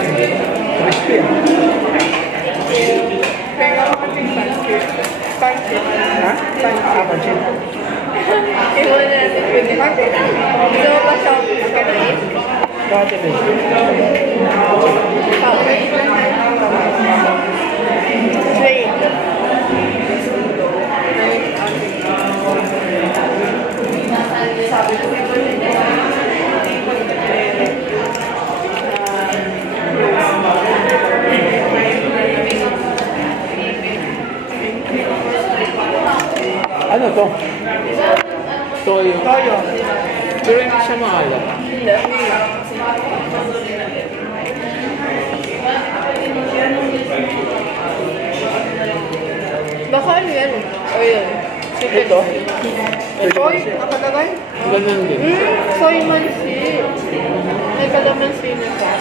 Crispy. Pero ako kasi pancit. Pancit. Ha? Pancit. Iwan na natin pwede. Gusto mo ba siya kanain? Bakit din? Pauwi. Plain. Ano to? Toyo. Toyo. Pero hindi siya maalat. Hindi. Baka ano yan? Oil. Ito? Soy? Nakalagay? Ganun din. Soy mansi. May kalamansi na siya.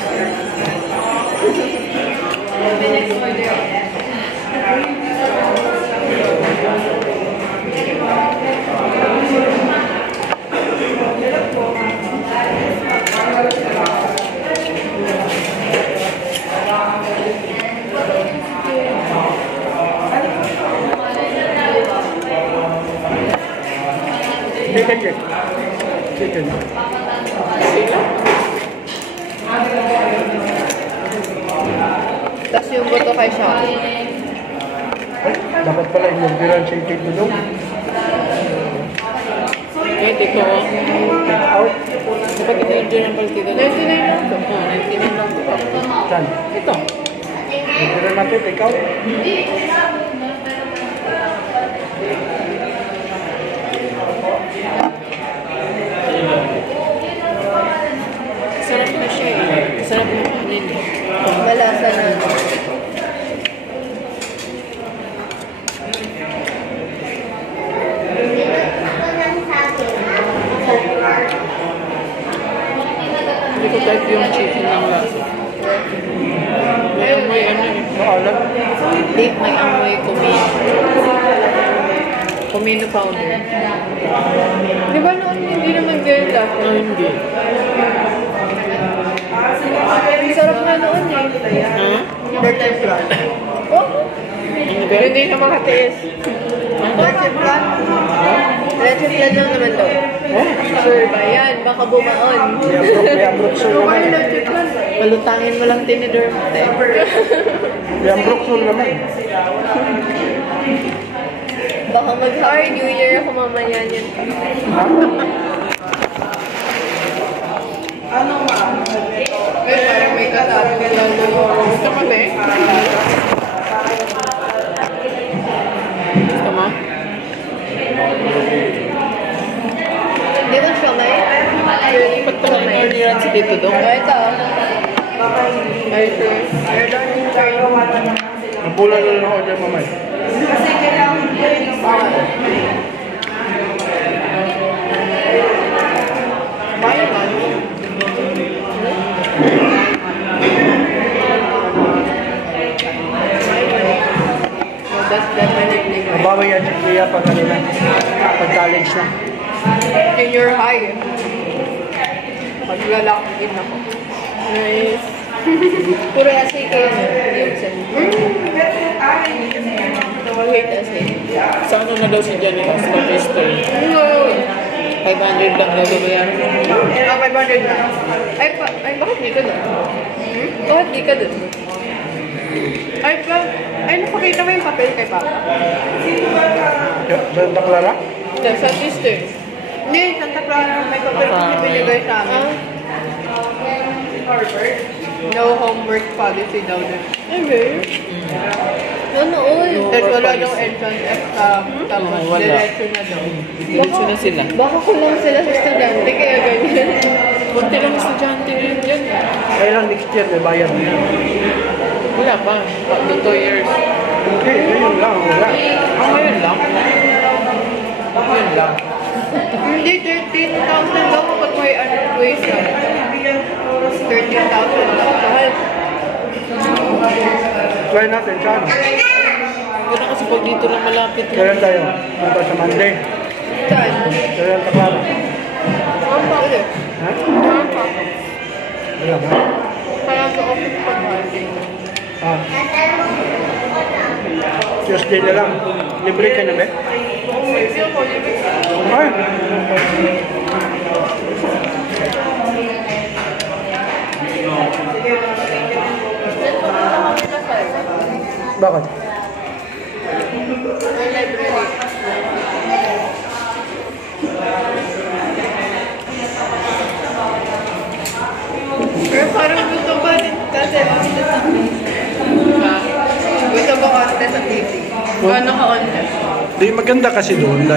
Chicken. Chicken. Tapos yung buto kay siya. Ay, dapat pala inurderan siya yung cake doon. Kahit ikaw, Take out. dapat in-order ng partido. 99 lang to. 99 lang ito. Saan? Ito. Orderan natin, take out. Sarap na siya eh. Sarap na nini. Malasa na. Hindi ko type yung chicken ng lasa. May amoy ano eh. Maalat. Hindi, may amoy kumino. Kumino powder. Di ba noon hindi naman ganyan lasa? Ah, hindi. Ang sarap nga noon eh. Ha? Birthday plan. Oh? Ano ba? Pero hindi siya makatiis. Ano? Birthday plan? Birthday plan lang naman daw. Sure ba yan? Baka bumaon. May ambroxol Ano ba naman. yung birthday plan? Palutangin mo lang tinidor mo, te. May ambroxol naman. Baka mag-Happy New Year ako mamaya niyan. Ano ma? Eh, parang may katabi lang na gusto mo eh. Gusto mo? Di ba siya may? Really? Ba't pala in-orderan si Tito Dong? Oh, ito. Ay, sure. I don't need to. Ang pula na lang order mamay. Kasi kailangan ko yung Bayo ba? That's definitely right. Mabawi yan si Kia pag ano na. Pag college na. Junior high. Maglalakin ako. Nice. Puro essay kayo na. Wait, essay. Sa ano na daw si Janet sa history? 500 lang daw babayaran. Ah, 500 na. Ay, bakit di ka doon? Bakit di ka doon? Ay, napakita mo yung papel kay Papa. Santa Clara? Sa sister. Hindi, Santa Clara may papel kasi binigay sa amin. No homework policy daw din. Ay, babe. Ano, oy. Tapos wala daw entrance exam. Tapos Wala. diretso na daw. Diretso na sila. Baka kulang sila sa estudyante, kaya ganyan. Kunti lang estudyante rin dyan. Kaya lang next year may bayad. Wala pa. 2 years. Hindi, ngayon lang. Wala. Ngayon lang. Ngayon lang. Hindi, 13,000 daw kapag may waste na. 13,000 daw. Mahal. Try natin, saan? Wala kasi pag dito lang malapit na. Kailan tayo? Punta sa Monday. Saan? Sa Santa Clara. Saan pa ulit? Ha? Saan pa? Wala ba? Parang sa office pa party. Ah. Tuesday na lang. Libre ka na ba? Hindi ako, libre. Ay! Then, pumunta kami na sa'yo. Bakit? May library. Pero parang gusto ba din kasi gusto mo konti sa PC. Gano'n ka konti? Di maganda kasi doon.